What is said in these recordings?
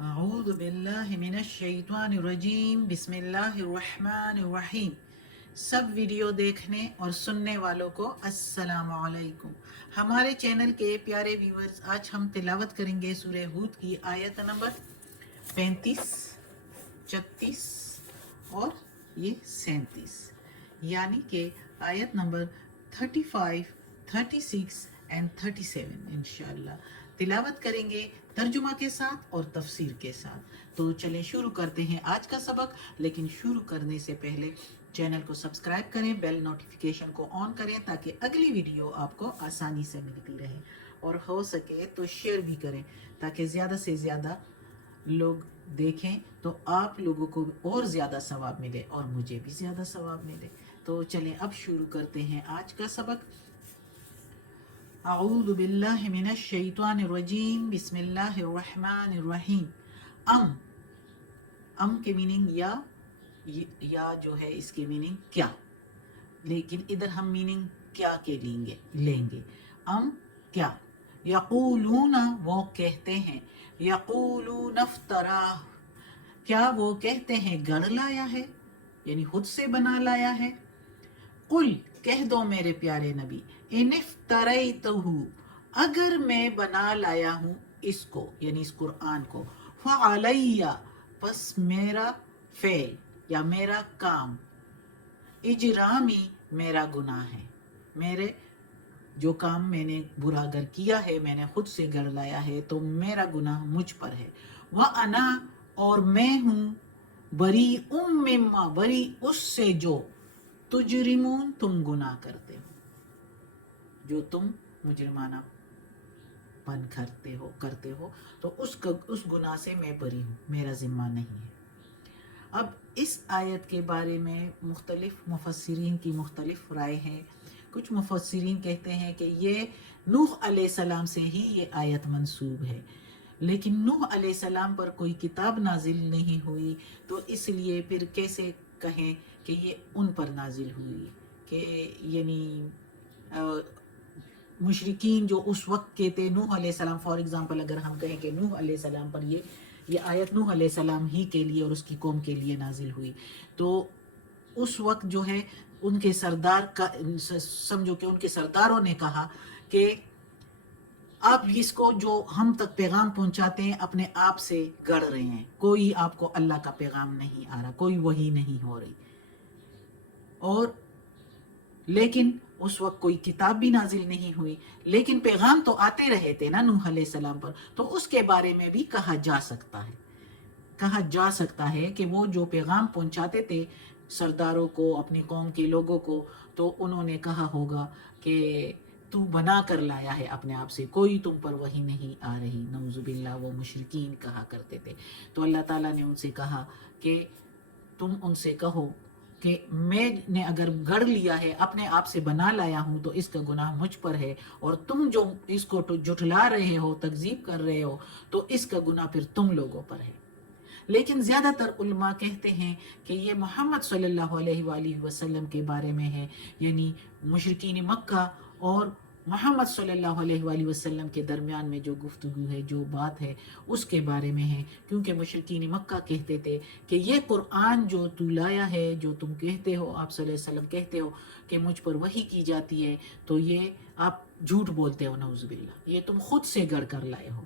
اعوذ باللہ من الشیطان الرجیم بسم اللہ الرحمن الرحیم۔ سب ویڈیو دیکھنے اور سننے والوں کو السلام علیکم۔ ہمارے چینل کے پیارے ویورز، آج ہم تلاوت کریں گے سورہ ہود کی آیت نمبر 35، 36 اور یہ 37، یعنی کہ آیت نمبر 35، 36 اینڈ 37 انشاءاللہ تلاوت کریں گے ترجمہ کے ساتھ اور تفسیر کے ساتھ۔ تو چلیں شروع کرتے ہیں آج کا سبق، لیکن شروع کرنے سے پہلے چینل کو سبسکرائب کریں، بیل نوٹیفیکیشن کو آن کریں تاکہ اگلی ویڈیو آپ کو آسانی سے ملتی رہے، اور ہو سکے تو شیئر بھی کریں تاکہ زیادہ سے زیادہ لوگ دیکھیں تو آپ لوگوں کو اور زیادہ ثواب ملے اور مجھے بھی زیادہ ثواب ملے۔ تو چلیں اب شروع کرتے ہیں آج کا سبق۔ اعوذ باللہ من الشیطان الرجیم بسم اللہ الرحمن الرحیم۔ ام کے میننگ یا جو ہے اس کے میننگ کیا، لیکن ادھر ہم میننگ کیا کے لیں گے۔ کیا، یقولون وہ کہتے ہیں، یقولون افتراہ کیا وہ کہتے ہیں گڑ لایا ہے، یعنی خود سے بنا لایا ہے۔ قل کہہ دو میرے پیارے نبی، ان افتریتہ اگر میں بنا لایا ہوں اس کو، یعنی اس قرآن کو، فعلی پس میرا فعل یا میرا کام، اجرامی میرا گناہ ہے، میرے جو کام میں نے برا گر کیا ہے، میں نے خود سے گڑ لایا ہے تو میرا گناہ مجھ پر ہے۔ وَأَنَا اور میں ہوں، بری مما بری اس سے جو تجرمون تم گناہ کرتے ہو، جو تم مجرمانہ پن کرتے ہو تو اس گناہ سے میں بری ہوں، میرا ذمہ نہیں ہے۔ اب اس آیت کے بارے میں مختلف مفسرین کی مختلف رائے ہیں۔ کچھ مفسرین کہتے ہیں کہ یہ نوح علیہ السلام سے ہی یہ آیت منسوب ہے، لیکن نوح علیہ السلام پر کوئی کتاب نازل نہیں ہوئی، تو اس لیے پھر کیسے کہیں کہ یہ ان پر نازل ہوئی، کہ یعنی مشرکین جو اس وقت کے تھے، نوح علیہ السلام فار ایگزامپل اگر ہم کہیں کہ نوح علیہ السلام پر یہ آیت نوح علیہ السلام ہی کے لیے اور اس کی قوم کے لیے نازل ہوئی، تو اس وقت جو ہے ان کے سردار کا سمجھو کہ ان کے سرداروں نے کہا کہ آپ اس کو جو ہم تک پیغام پہنچاتے ہیں اپنے آپ سے گڑھ رہے ہیں، کوئی آپ کو اللہ کا پیغام نہیں آ رہا، کوئی وحی نہیں ہو رہی، اور لیکن اس وقت کوئی کتاب بھی نازل نہیں ہوئی، لیکن پیغام تو آتے رہے تھے نا نوح علیہ السلام پر، تو اس کے بارے میں بھی کہا جا سکتا ہے کہ وہ جو پیغام پہنچاتے تھے سرداروں کو، اپنی قوم کے لوگوں کو، تو انہوں نے کہا ہوگا کہ تو بنا کر لایا ہے اپنے آپ سے، کوئی تم پر وحی نہیں آ رہی، نعوذ باللہ وہ مشرکین کہا کرتے تھے۔ تو اللہ تعالیٰ نے ان سے کہا کہ تم ان سے کہو کہ میں نے اگر گڑھ لیا ہے، اپنے آپ سے بنا لایا ہوں، تو اس کا گناہ مجھ پر ہے، اور تم جو اس کو جھٹلا رہے ہو، تکذیب کر رہے ہو، تو اس کا گناہ پھر تم لوگوں پر ہے۔ لیکن زیادہ تر علماء کہتے ہیں کہ یہ محمد صلی اللہ علیہ وآلہ وسلم کے بارے میں ہے، یعنی مشرکین مکہ اور محمد صلی اللہ علیہ وآلہ وسلم کے درمیان میں جو گفتگو ہے، جو بات ہے، اس کے بارے میں ہے، کیونکہ مشرکین مکہ کہتے تھے کہ یہ قرآن جو تو لایا ہے، جو تم کہتے ہو، آپ صلی اللہ علیہ وسلم کہتے ہو کہ مجھ پر وحی کی جاتی ہے، تو یہ آپ جھوٹ بولتے ہو، نعوذ باللہ، یہ تم خود سے گڑھ کر لائے ہو۔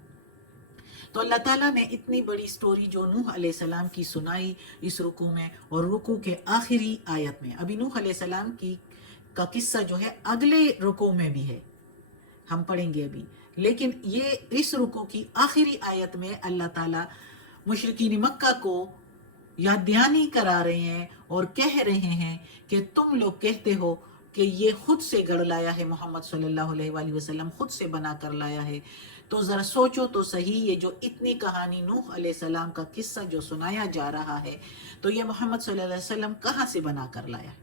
تو اللہ تعالیٰ نے اتنی بڑی سٹوری جو نوح علیہ السلام کی سنائی اس رکوع میں، اور رکوع کے آخری آیت میں، ابھی نوح علیہ السلام کا قصہ جو ہے اگلے رکوع میں بھی ہے، ہم پڑھیں گے ابھی، لیکن یہ اس رکوع کی آخری آیت میں اللہ تعالیٰ مشرکین مکہ کو یاد دہانی کرا رہے ہیں اور کہہ رہے ہیں کہ تم لوگ کہتے ہو کہ یہ خود سے گڑھ لایا ہے، محمد صلی اللہ علیہ وآلہ وسلم خود سے بنا کر لایا ہے، تو ذرا سوچو تو صحیح، یہ جو اتنی کہانی نوح علیہ السلام کا قصہ جو سنایا جا رہا ہے، تو یہ محمد صلی اللہ علیہ وسلم کہاں سے بنا کر لایا ہے؟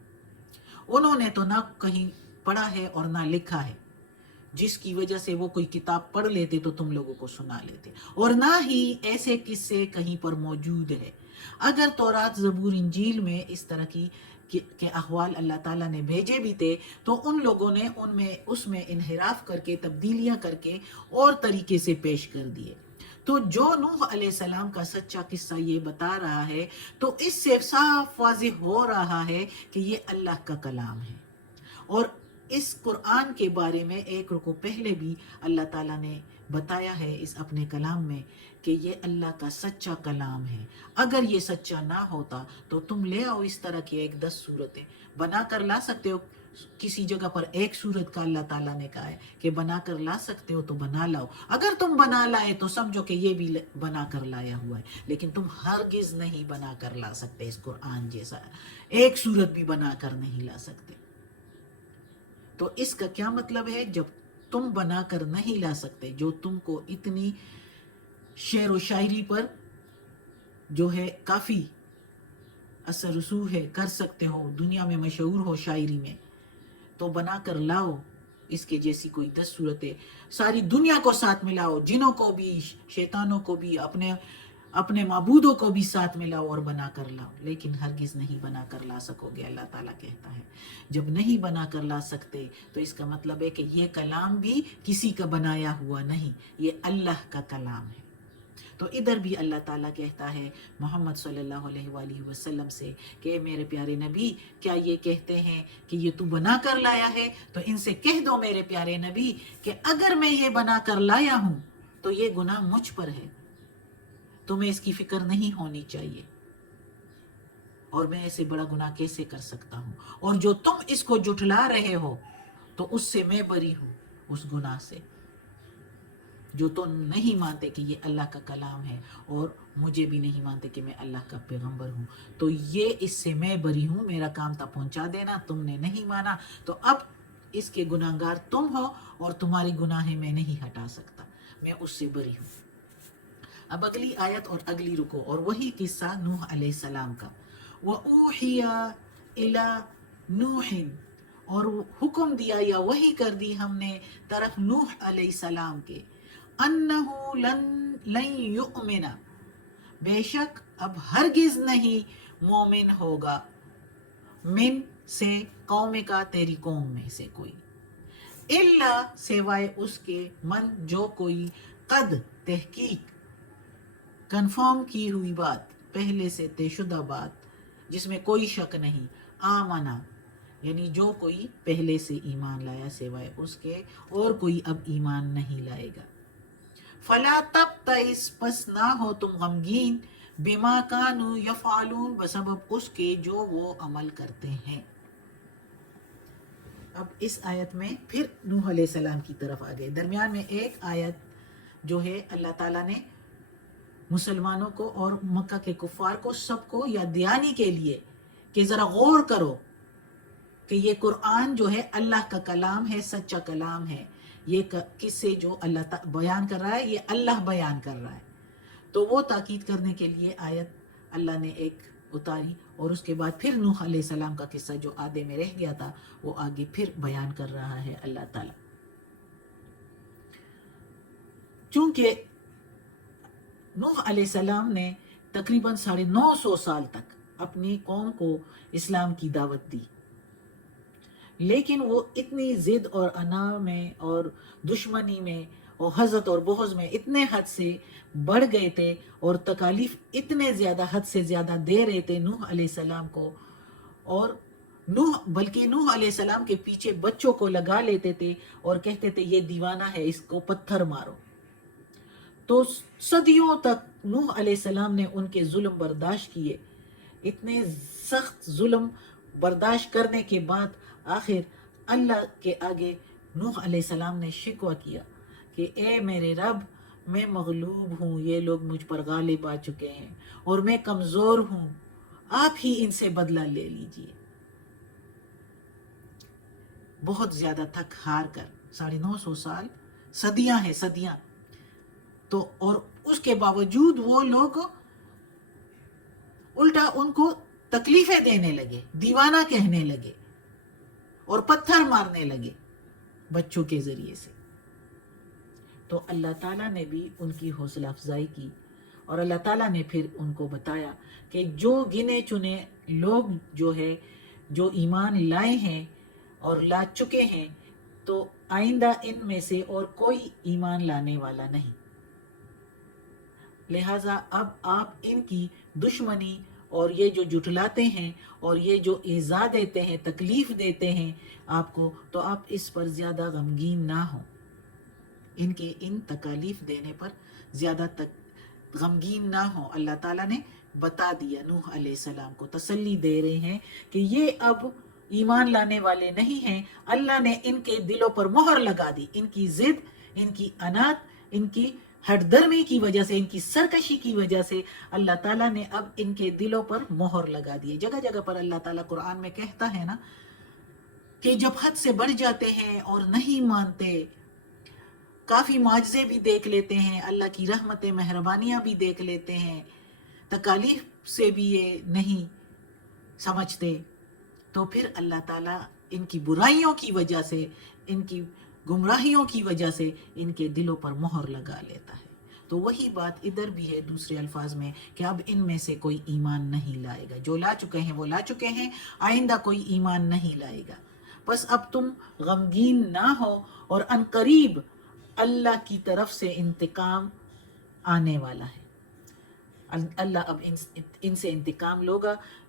انہوں نے تو نہ کہیں پڑھا ہے اور نہ لکھا ہے، جس کی وجہ سے وہ کوئی کتاب پڑھ لیتے تو تم لوگوں کو سنا لیتے، اور نہ ہی ایسے قصے کہیں پر موجود ہے۔ اگر تورات، زبور، انجیل میں اس طرح کے احوال اللہ تعالیٰ نے بھیجے بھی تھے، تو ان لوگوں نے اس میں انحراف کر کے، تبدیلیاں کر کے اور طریقے سے پیش کر دیے۔ تو جو نوح علیہ السلام کا سچا قصہ یہ بتا رہا ہے تو اس سے صاف واضح ہو رہا ہے کہ یہ اللہ کا کلام ہے. اور اس قرآن کے بارے میں ایک رکو پہلے بھی اللہ تعالیٰ نے بتایا ہے اس اپنے کلام میں کہ یہ اللہ کا سچا کلام ہے. اگر یہ سچا نہ ہوتا تو تم لے آؤ اس طرح کی 10 صورتیں بنا کر لا سکتے ہو. کسی جگہ پر ایک صورت کا اللہ تعالیٰ نے کہا ہے کہ بنا کر لا سکتے ہو تو بنا لاؤ. اگر تم بنا لائے تو سمجھو کہ یہ بھی بنا کر لایا ہوا ہے، لیکن تم ہرگز نہیں بنا کر لا سکتے. اس قرآن جیسا ایک صورت بھی بنا کر نہیں لا سکتے. تو اس کا کیا مطلب ہے؟ جب تم بنا کر نہیں لا سکتے، جو تم کو اتنی شعر و شاعری پر جو ہے کافی اثر رسوخ ہے، کر سکتے ہو، دنیا میں مشہور ہو شاعری میں، تو بنا کر لاؤ اس کے جیسی کوئی 10 صورتیں. ساری دنیا کو ساتھ میں لاؤ، جنوں کو بھی، شیطانوں کو بھی، اپنے معبودوں کو بھی ساتھ میں لاؤ اور بنا کر لاؤ، لیکن ہرگز نہیں بنا کر لا سکو گے. اللہ تعالیٰ کہتا ہے جب نہیں بنا کر لا سکتے تو اس کا مطلب ہے کہ یہ کلام بھی کسی کا بنایا ہوا نہیں، یہ اللہ کا کلام ہے. تو ادھر بھی اللہ تعالیٰ کہتا ہے محمد صلی اللہ علیہ وآلہ وسلم سے کہ میرے پیارے نبی، کیا یہ کہتے ہیں کہ یہ تو بنا کر لایا ہے؟ تو ان سے کہہ دو میرے پیارے نبی کہ اگر میں یہ بنا کر لایا ہوں تو یہ گناہ مجھ پر ہے، تمہیں اس کی فکر نہیں ہونی چاہیے، اور میں ایسے بڑا گناہ کیسے کر سکتا ہوں؟ اور جو تم اس کو جھٹلا رہے ہو تو اس سے میں بری ہوں، اس گناہ سے جو تم نہیں مانتے کہ یہ اللہ کا کلام ہے، اور مجھے بھی نہیں مانتے کہ میں اللہ کا پیغمبر ہوں. تو یہ اس سے میں بری ہوں، میرا کام تھا پہنچا دینا، تم نے نہیں مانا، تو اب اس کے گناہگار تم ہو اور تمہاری گناہیں میں نہیں ہٹا سکتا، میں اس سے بری ہوں. اب اگلی آیت اور اگلی رکو اور وہی قصہ نوح علیہ السلام کا. وَأُوحِيَ إِلَى نُوحٍ، اور حکم دیا یا وحی کر دی ہم نے طرف نوح علیہ السلام کے، انہو لن یؤمن، بے شک اب ہرگز نہیں مومن ہوگا، من سے قوم کا، تیری قوم میں سے کوئی، الا سوائے اس کے، من جو کوئی، قد تحقیق کنفرم کی ہوئی بات، پہلے سے طے شدہ بات جس میں کوئی شک نہیں، آمنا یعنی جو کوئی پہلے سے ایمان لایا، سوائے اس کے اور کوئی اب ایمان نہیں لائے گا. فلا تبتئس، پس نہ ہو تم غمگین، بما کانوا یفعلون، بسبب اس کے جو وہ عمل کرتے ہیں. اب اس آیت میں پھر نوح علیہ السلام کی طرف آ گئے. درمیان میں ایک آیت جو ہے اللہ تعالیٰ نے مسلمانوں کو اور مکہ کے کفار کو سب کو یاد دلانے کے لیے کہ ذرا غور کرو کہ یہ قرآن جو ہے اللہ کا کلام ہے، سچا کلام ہے. یہ قصے جو اللہ بیان کر رہا ہے یہ اللہ بیان کر رہا ہے. تو وہ تاکید کرنے کے لیے آیت اللہ نے ایک اتاری، اور اس کے بعد پھر نوح علیہ السلام کا قصہ جو آدھے میں رہ گیا تھا وہ آگے پھر بیان کر رہا ہے اللہ تعالیٰ. چونکہ نوح علیہ السلام نے تقریباً 950 سال تک اپنی قوم کو اسلام کی دعوت دی، لیکن وہ اتنی ضد اور انا میں اور دشمنی میں اور حسد اور بغض میں اتنے حد سے بڑھ گئے تھے، اور تکالیف اتنے زیادہ حد سے زیادہ دے رہے تھے نوح علیہ السلام کو، اور بلکہ نوح علیہ السلام کے پیچھے بچوں کو لگا لیتے تھے اور کہتے تھے یہ دیوانہ ہے، اس کو پتھر مارو. تو صدیوں تک نوح علیہ السلام نے ان کے ظلم برداشت کیے. اتنے سخت ظلم برداشت کرنے کے بعد آخر اللہ کے آگے نوح علیہ السلام نے شکوہ کیا کہ اے میرے رب، میں مغلوب ہوں، یہ لوگ مجھ پر غالب آ چکے ہیں اور میں کمزور ہوں، آپ ہی ان سے بدلہ لے لیجئے. بہت زیادہ تھک ہار کر 950 سال، صدیاں ہیں صدیاں، تو اور اس کے باوجود وہ لوگ الٹا ان کو تکلیفیں دینے لگے، دیوانہ کہنے لگے اور پتھر مارنے لگے بچوں کے ذریعے سے. تو اللہ تعالیٰ نے بھی ان کی حوصلہ افزائی کی، اور اللہ تعالیٰ نے پھر ان کو بتایا کہ جو گنے چنے لوگ جو ہے جو ایمان لائے ہیں اور لا چکے ہیں، تو آئندہ ان میں سے اور کوئی ایمان لانے والا نہیں. لہٰذا اب آپ ان کی دشمنی اور یہ جو جھٹلاتے ہیں اور یہ جو ایذا دیتے ہیں، تکلیف دیتے ہیں آپ کو، تو آپ اس پر زیادہ غمگین نہ ہوں، ان کے ان تکالیف دینے پر زیادہ غمگین نہ ہوں۔ اللہ تعالیٰ نے بتا دیا، نوح علیہ السلام کو تسلی دے رہے ہیں کہ یہ اب ایمان لانے والے نہیں ہیں، اللہ نے ان کے دلوں پر مہر لگا دی، ان کی ضد، ان کی انات، ان کی ہٹ درمی کی وجہ سے، ان کی سرکشی کی وجہ سے اللہ تعالیٰ نے اب ان کے دلوں پر مہر لگا دی۔ جگہ جگہ پر اللہ تعالیٰ قرآن میں کہتا ہے نا کہ جب حد سے بڑھ جاتے ہیں اور نہیں مانتے، کافی معجزے بھی دیکھ لیتے ہیں، اللہ کی رحمتیں مہربانیاں بھی دیکھ لیتے ہیں، تکالیف سے بھی یہ نہیں سمجھتے، تو پھر اللہ تعالیٰ ان کی برائیوں کی وجہ سے، ان کی گمراہیوں کی وجہ سے ان کے دلوں پر مہر لگا لیتا ہے۔ تو وہی بات ادھر بھی ہے دوسرے الفاظ میں کہ اب ان میں سے کوئی ایمان نہیں لائے گا، جو لا چکے ہیں وہ لا چکے ہیں، آئندہ کوئی ایمان نہیں لائے گا۔ بس اب تم غمگین نہ ہو، اور ان قریب اللہ کی طرف سے انتقام آنے والا ہے۔ اللہ اب ان سے انتقام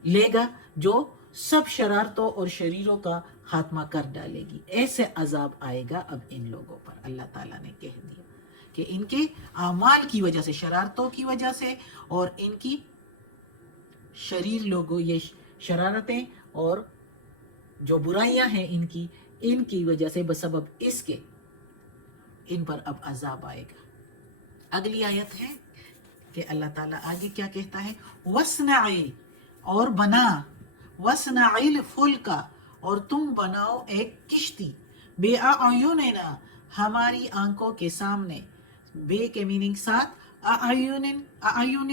لے گا جو سب شرارتوں اور شریروں کا خاتمہ کر ڈالے گی۔ ایسے عذاب آئے گا اب ان لوگوں پر، اللہ تعالیٰ نے کہہ دیا کہ ان کے اعمال کی وجہ سے، شرارتوں کی وجہ سے، اور ان کی شریر لوگوں، یہ شرارتیں اور جو برائیاں ہیں ان کی وجہ سے، بسبب اس کے ان پر اب عذاب آئے گا۔ اگلی آیت ہے کہ اللہ تعالیٰ آگے کیا کہتا ہے، وَاصْنَعِ، اور بنا، وَاصْنَعِ الْفُلْكَ، اور تم بناؤ ایک کشتی، بِأَعْيُنِنَا، ہماری آنکھوں کے سامنے، بے کے میننگ ساتھ، اعین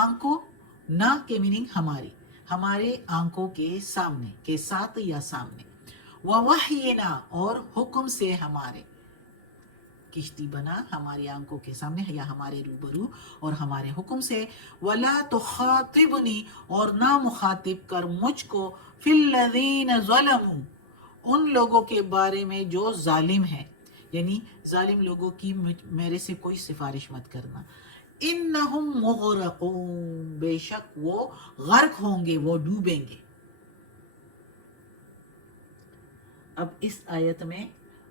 آنکھوں، نہ کے میننگ ہمارے آنکھوں کے سامنے، کے ساتھ یا سامنے، وَوَحْيِنَا، اور حکم سے ہمارے، کشتی بنا ہماری آنکھوں کے سامنے یا ہمارے روبرو اور ہمارے حکم سے، وَلَا تُخَاطِبْنِی، اور نہ مخاطب کر مجھ کو، فِی الَّذِینَ ظَلَمُوا، ان لوگوں کے بارے میں جو ظالم ہیں، یعنی ظالم لوگوں کی میرے سے کوئی سفارش مت کرنا، اِنَّهُمْ مُغْرَقُونَ، بے شک وہ غرق ہوں گے، وہ ڈوبیں گے۔ اب اس آیت میں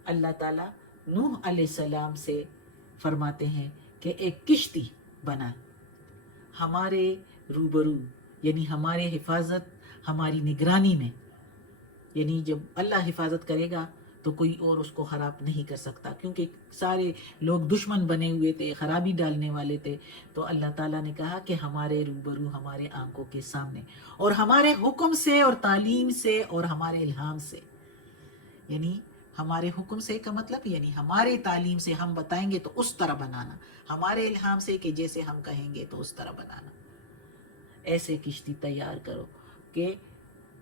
اللہ تعالیٰ نوح علیہ السلام سے فرماتے ہیں کہ ایک کشتی بنا ہمارے روبرو، یعنی ہمارے حفاظت، ہماری نگرانی میں، یعنی جب اللہ حفاظت کرے گا تو کوئی اور اس کو خراب نہیں کر سکتا، کیونکہ سارے لوگ دشمن بنے ہوئے تھے، خرابی ڈالنے والے تھے، تو اللہ تعالیٰ نے کہا کہ ہمارے روبرو، ہمارے آنکھوں کے سامنے، اور ہمارے حکم سے اور تعلیم سے اور ہمارے الہام سے، یعنی ہمارے حکم سے کا مطلب یعنی ہماری تعلیم سے، ہم بتائیں گے تو اس طرح بنانا، ہمارے الہام سے کہ جیسے ہم کہیں گے تو اس طرح بنانا، ایسے کشتی تیار کرو کہ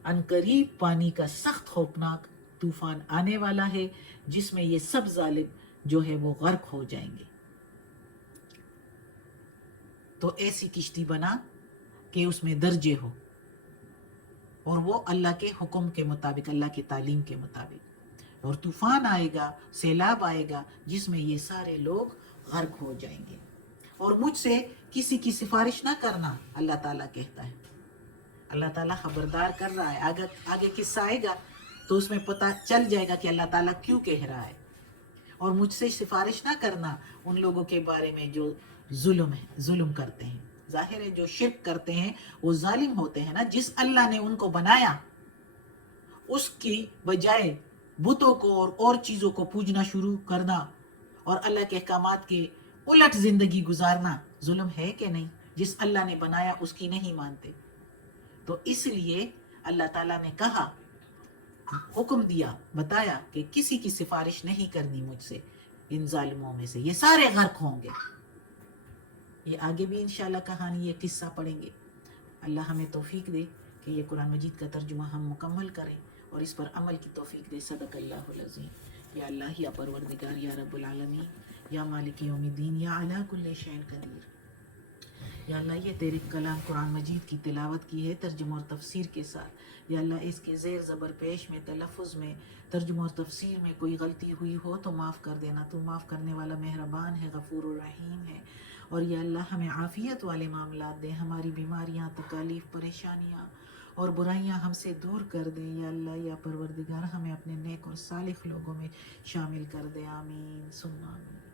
عنقریب پانی کا سخت خوفناک طوفان آنے والا ہے، جس میں یہ سب ظالم جو ہے وہ غرق ہو جائیں گے۔ تو ایسی کشتی بنا کہ اس میں درجے ہو، اور وہ اللہ کے حکم کے مطابق، اللہ کی تعلیم کے مطابق، اور طوفان آئے گا، سیلاب آئے گا، جس میں یہ سارے لوگ غرق ہو جائیں گے، اور مجھ سے کسی کی سفارش نہ کرنا، اللہ تعالیٰ کہتا ہے۔ اللہ تعالیٰ خبردار کر رہا ہے، آگے قصہ آئے گا تو اس میں پتہ چل جائے گا کہ اللہ تعالیٰ کیوں کہہ رہا ہے، اور مجھ سے سفارش نہ کرنا ان لوگوں کے بارے میں جو ظلم کرتے ہیں۔ ظاہر ہے جو شرک کرتے ہیں وہ ظالم ہوتے ہیں نا، جس اللہ نے ان کو بنایا اس کی بجائے بتوں کو اور چیزوں کو پوجنا شروع کرنا اور اللہ کے احکامات کے الٹ زندگی گزارنا ظلم ہے کہ نہیں؟ جس اللہ نے بنایا اس کی نہیں مانتے، تو اس لیے اللہ تعالیٰ نے کہا، حکم دیا، بتایا کہ کسی کی سفارش نہیں کرنی مجھ سے، ان ظالموں میں سے یہ سارے غرق ہوں گے۔ یہ آگے بھی انشاءاللہ کہانی، یہ قصہ پڑھیں گے۔ اللہ ہمیں توفیق دے کہ یہ قرآن مجید کا ترجمہ ہم مکمل کریں اور اس پر عمل کی توفیق دے۔ صدق اللہ العظیم۔ یا اللہ، یا پروردگار، یا رب العالمین، یا مالک یوم الدین، یا علی کل شیء قدیر، یا اللہ یہ تیرے کلام قرآن مجید کی تلاوت کی ہے ترجمہ اور تفسیر کے ساتھ، یا اللہ اس کے زیر زبر پیش میں، تلفظ میں، ترجمہ اور تفسیر میں کوئی غلطی ہوئی ہو تو معاف کر دینا، تو معاف کرنے والا مہربان ہے، غفور الرحیم ہے، اور یا اللہ ہمیں عافیت والے معاملات دے، ہماری بیماریاں، تکالیف، پریشانیاں اور برائیاں ہم سے دور کر دیں یا اللہ، یا پروردگار ہمیں اپنے نیک اور صالح لوگوں میں شامل کر دے، آمین ثم آمین۔